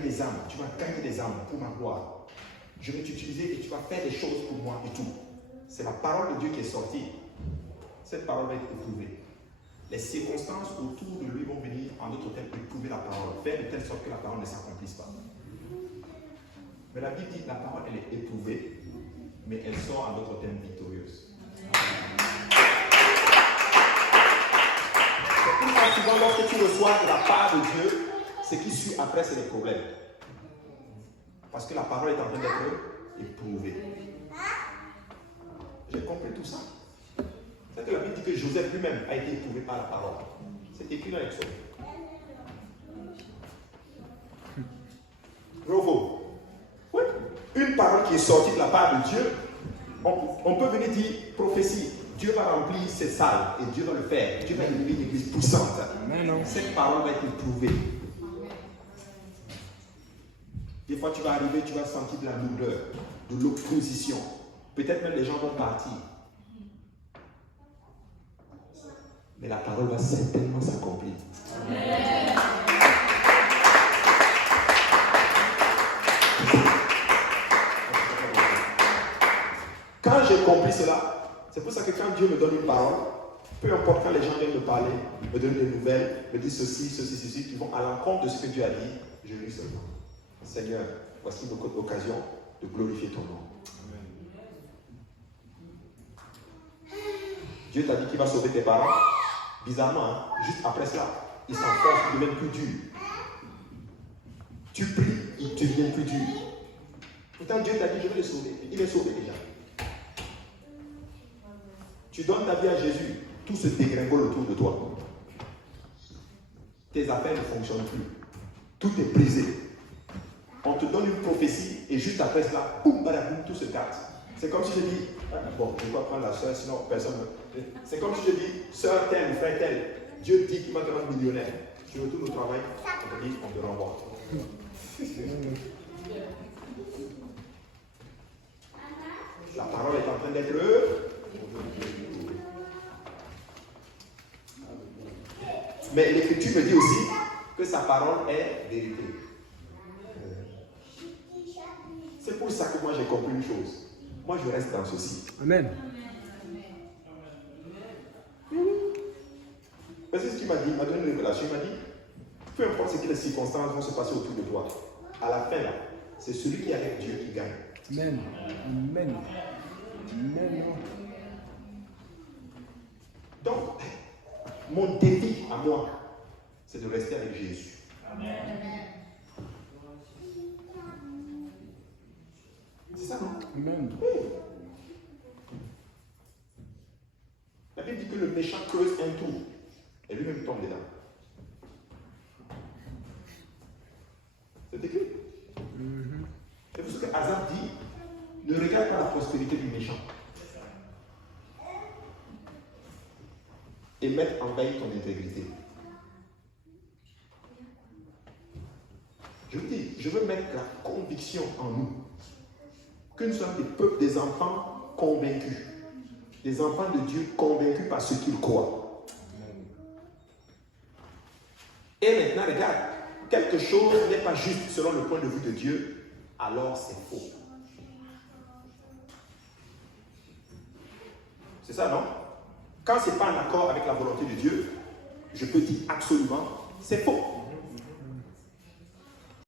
gagner des âmes, tu vas gagner des âmes pour ma gloire. Je vais t'utiliser et tu vas faire des choses pour moi et tout. C'est la parole de Dieu qui est sortie. Cette parole va être éprouvée. Les circonstances autour de lui vont venir en d'autres termes éprouver la parole, faire de telle sorte que la parole ne s'accomplisse pas. Mais la Bible dit que la parole, elle est éprouvée, mais elle sort en d'autres termes victorieuse. C'est pour ça souvent lorsque tu reçois de la part de Dieu, ce qui suit après, c'est les problèmes. Parce que la parole est en train d'être éprouvée. J'ai compris tout ça. C'est que la Bible dit que Joseph lui-même a été éprouvé par la parole. C'est écrit dans l'Exode. Bravo. Oui. Une parole qui est sortie de la part de Dieu, on peut venir dire prophétie. Dieu va remplir ses salles et Dieu va le faire. Dieu va élever une église puissante. Cette parole va être éprouvée. Des fois, tu vas arriver, tu vas sentir de la lourdeur, de l'opposition. Peut-être même les gens vont partir. Mais la parole va certainement s'accomplir. Quand j'ai compris cela, c'est pour ça que quand Dieu me donne une parole, peu importe quand les gens viennent me parler, me donner des nouvelles, me disent ceci, qui vont à l'encontre de ce que Dieu a dit, je lis seulement. Seigneur, voici une occasion de glorifier ton nom. Dieu t'a dit qu'il va sauver tes parents. Bizarrement, hein, juste après cela, il s'enfonce, il devient plus dur. Tu pries, il devient plus dur. Pourtant, Dieu t'a dit, je vais le sauver. Il est sauvé déjà. Tu donnes ta vie à Jésus, tout se dégringole autour de toi. Tes affaires ne fonctionnent plus. Tout est brisé. On te donne une prophétie et juste après cela, boum, badaboum, tout se casse. C'est comme si je dis, bon, je ne vais pas prendre la soeur, sinon personne ne... C'est comme si je dis, soeur telle, frère tel, Dieu dit qu'il va te rendre millionnaire. Tu retournes au travail, on te dit, on te renvoie. La parole est en train d'être... Mais l'Écriture me dit aussi que sa parole est vérité. C'est pour ça que moi j'ai compris une chose. Moi je reste dans ceci. Amen. Parce que ce qu'il m'a dit, il m'a donné une révélation, il m'a dit, peu importe ce que les circonstances vont se passer autour de toi, à la fin là, c'est celui qui est avec Dieu qui gagne. Amen. Amen. Amen. Donc, mon défi à moi, c'est de rester avec Jésus. Amen. C'est ça, non? Amen. Oui. La Bible dit que le méchant creuse un trou et lui-même tombe dedans. C'est écrit. C'est pour ce que Hazard dit, ne regarde pas la prospérité du méchant. Et mettre en veille ton intégrité. Je vous dis, je veux mettre la conviction en nous que nous sommes des peuples, des enfants convaincus. Des enfants de Dieu convaincus par ce qu'ils croient. Et maintenant, regarde, quelque chose n'est pas juste selon le point de vue de Dieu, alors c'est faux. C'est ça, non? Quand ce n'est pas en accord avec la volonté de Dieu, je peux dire absolument, c'est faux.